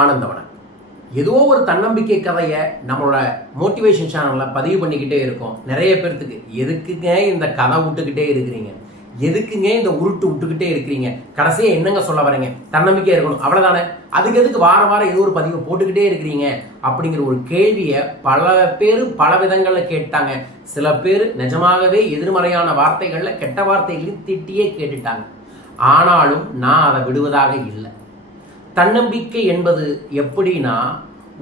ஆனந்தவன். ஏதோ ஒரு தன்னம்பிக்கை கதையை நம்மளோட மோட்டிவேஷன் சேனலில் பதிவு பண்ணிக்கிட்டே இருக்கோம். நிறைய பேர்த்துக்கு எதுக்குங்க இந்த கதை விட்டுக்கிட்டே இருக்கிறீங்க, எதுக்குங்க இந்த உருட்டு விட்டுக்கிட்டே இருக்கிறீங்க, கடைசியாக என்னங்க சொல்ல வரீங்க, தன்னம்பிக்கை இருக்கணும் அவ்வளோதானே, அதுக்கு எதுக்கு வாரம் வாரம் ஏதோ ஒரு பதிவு போட்டுக்கிட்டே இருக்கிறீங்க அப்படிங்கிற ஒரு கேள்வியை பல பேர் பல விதங்களில் கேட்டாங்க. சில பேர் நிஜமாகவே எதிர்மறையான வார்த்தைகளில் கெட்ட வார்த்தைகளையும் திட்டியே கேட்டுட்டாங்க. ஆனாலும் நான் அதை விடுவதாக இல்லை. தன்னம்பிக்கை என்பது எப்படின்னா,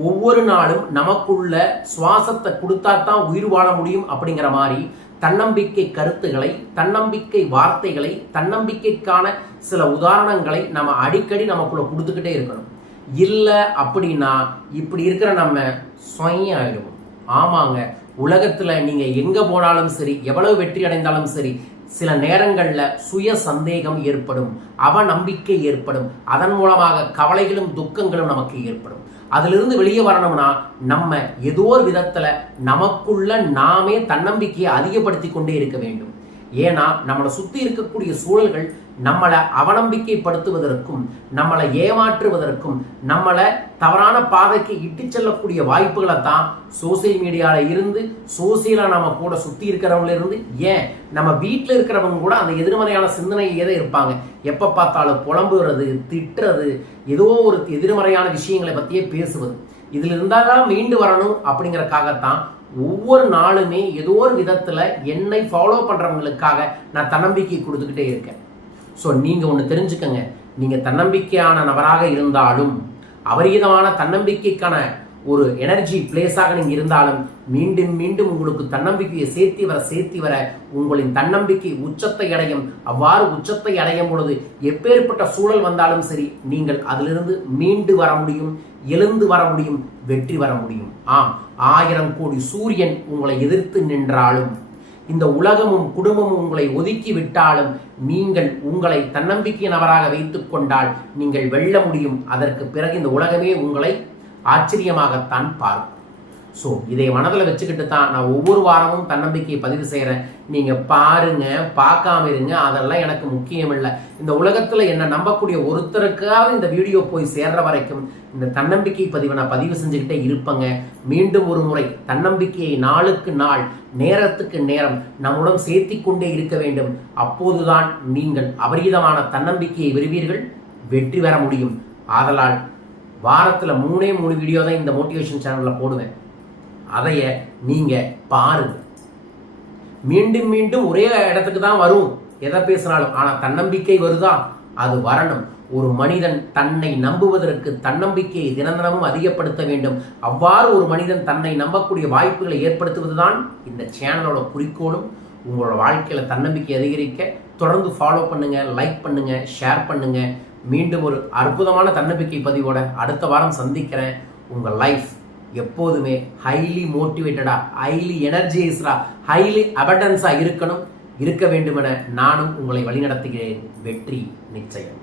ஒவ்வொரு நாளும் நமக்குள்ள சுவாசத்தை கொடுத்தா தான் உயிர் வாழ முடியும் அப்படிங்கிற மாதிரி தன்னம்பிக்கை கருத்துக்களை, தன்னம்பிக்கை வார்த்தைகளை, தன்னம்பிக்கைக்கான சில உதாரணங்களை நம்ம அடிக்கடி நமக்குள்ள கொடுத்துக்கிட்டே இருக்கணும். இல்லை அப்படின்னா இப்படி இருக்கிற நம்ம சுயம் ஆகிடுவோம். ஆமாங்க, உலகத்தில் நீங்கள் எங்கே போனாலும் சரி, எவ்வளவு வெற்றி அடைந்தாலும் சரி, சில நேரங்களில் சுய சந்தேகம் ஏற்படும், அவநம்பிக்கை ஏற்படும். அதன் மூலமாக கவலைகளும் துக்கங்களும் நமக்கு ஏற்படும். அதிலிருந்து வெளியே வரணும்னா நம்ம ஏதோ ஒரு விதத்தில் நமக்குள்ள நாமே தன்னம்பிக்கையை அதிகப்படுத்தி கொண்டே இருக்க வேண்டும். ஏன்னா நம்மளை சுற்றி இருக்கக்கூடிய சூழல்கள் நம்மளை அவநம்பிக்கைப்படுத்துவதற்கும், நம்மளை ஏமாற்றுவதற்கும், நம்மளை தவறான பாதைக்கு இட்டு செல்லக்கூடிய வாய்ப்புகளை தான் சோசியல் மீடியாவில் இருந்து, சோசியலாக நம்ம கூட சுற்றி இருக்கிறவங்கள இருந்து, ஏன் நம்ம வீட்டில் இருக்கிறவங்க கூட அந்த எதிர்மறையான சிந்தனையே தான் இருப்பாங்க. எப்போ பார்த்தாலும் புலம்புறது, திட்டுறது, ஏதோ ஒரு எதிர்மறையான விஷயங்களை பற்றியே பேசுவது. இதில் இருந்தால் தான் மீண்டு வரணும் அப்படிங்கிறக்காகத்தான் ஒவ்வொரு நாளுமே ஏதோ ஒரு விதத்தில் என்னை ஃபாலோ பண்ணுறவங்களுக்காக நான் தன்னம்பிக்கை கொடுத்துக்கிட்டே இருக்கேன். ஸோ நீங்கள் ஒன்று தெரிஞ்சுக்கங்க, நீங்கள் தன்னம்பிக்கையான நபராக இருந்தாலும், அபரிதமான தன்னம்பிக்கைக்கான ஒரு எனர்ஜி பிளேஸாக நீங்கள் இருந்தாலும், மீண்டும் மீண்டும் உங்களுக்கு தன்னம்பிக்கையை சேர்த்தி வர உங்களின் தன்னம்பிக்கை உச்சத்தை அடையும். அவ்வாறு உச்சத்தை அடையும் பொழுது எப்பேற்பட்ட சூழல் வந்தாலும் சரி, நீங்கள் அதிலிருந்து மீண்டு வர முடியும், எழுந்து வர முடியும், வெற்றி வர முடியும். ஆம், 1000 கோடி சூரியன் உங்களை எதிர்த்து நின்றாலும், இந்த உலகமும் குடும்பமும் உங்களை ஒதுக்கி விட்டாலும், நீங்கள் உங்களை தன்னம்பிக்கை நபராக வைத்துக் கொண்டால் நீங்கள் வெல்ல முடியும். அதற்கு பிறகு இந்த உலகமே உங்களை ஆச்சரியமாகத்தான் பார்க்கும். ஸோ இதை மனதில் வச்சுக்கிட்டு தான் நான் ஒவ்வொரு வாரமும் தன்னம்பிக்கையை பதிவு செய்கிறேன். நீங்கள் பாருங்க, பார்க்காம இருங்க, அதெல்லாம் எனக்கு முக்கியம் இல்லை. இந்த உலகத்தில் என்னை நம்பக்கூடிய ஒருத்தருக்காவது இந்த வீடியோ போய் சேர்ற வரைக்கும் இந்த தன்னம்பிக்கை பதிவை நான் பதிவு செஞ்சுக்கிட்டே இருப்பேங்க. மீண்டும் ஒரு முறை தன்னம்பிக்கையை நாளுக்கு நாள், நேரத்துக்கு நேரம் நம்முடன் சேர்த்தி கொண்டே இருக்க வேண்டும். அப்போதுதான் நீங்கள் அபரிதமான தன்னம்பிக்கையை பெறுவீர்கள், வெற்றி பெற முடியும். ஆதலால் வாரத்தில் 3 வீடியோ தான் இந்த மோட்டிவேஷன் சேனலில் போடுவேன். அதைய நீங்கள் பாருங்க. மீண்டும் மீண்டும் ஒரே இடத்துக்கு தான் வரும் எதை பேசினாலும். ஆனால் தன்னம்பிக்கை வருதா, அது வரணும். ஒரு மனிதன் தன்னை நம்புவதற்கு தன்னம்பிக்கையை தினமும் அதிகப்படுத்த வேண்டும். அவ்வாறு ஒரு மனிதன் தன்னை நம்பக்கூடிய வாய்ப்புகளை ஏற்படுத்துவதுதான் இந்த சேனலோட குறிக்கோளும். உங்களோட வாழ்க்கையில் தன்னம்பிக்கை அதிகரிக்க தொடர்ந்து ஃபாலோ பண்ணுங்க, லைக் பண்ணுங்க, ஷேர் பண்ணுங்க. மீண்டும் ஒரு அற்புதமான தன்னம்பிக்கை பதிவோட அடுத்த வாரம் சந்திக்கிறேன். உங்கள் லைஃப் எப்போதுமே ஹைலி மோட்டிவேட்டடா, ஹைலி எனர்ஜைஸ்டா, ஹைலி அபண்டன்ஸா இருக்க வேண்டுமென நானும் உங்களை வழிநடத்துகிறேன். வெற்றி நிச்சயம்.